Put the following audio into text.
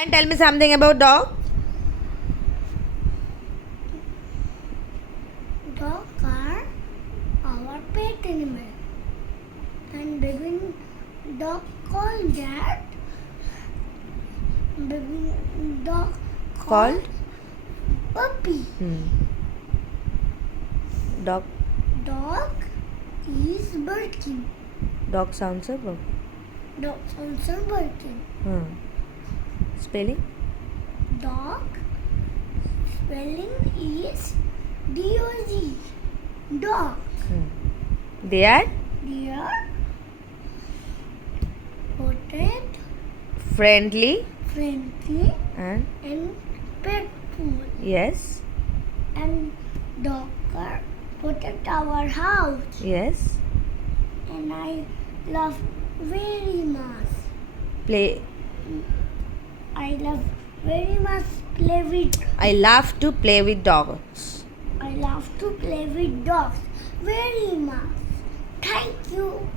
And tell me something about dog. Dogs are our pet animal. And baby dog called that. Baby dog Called? puppy. Dog. Dog is barking. Dog sounds a verb. Dog sounds are barking. Spelling? Dog spelling is D-O-G. Dog. They are They are protect, friendly friendly, and and petful. yes, And dog are protect our house. yes. And I love very much. Play. I love very much play with. I love to play with dogs. I love to play with dogs very much. Thank you.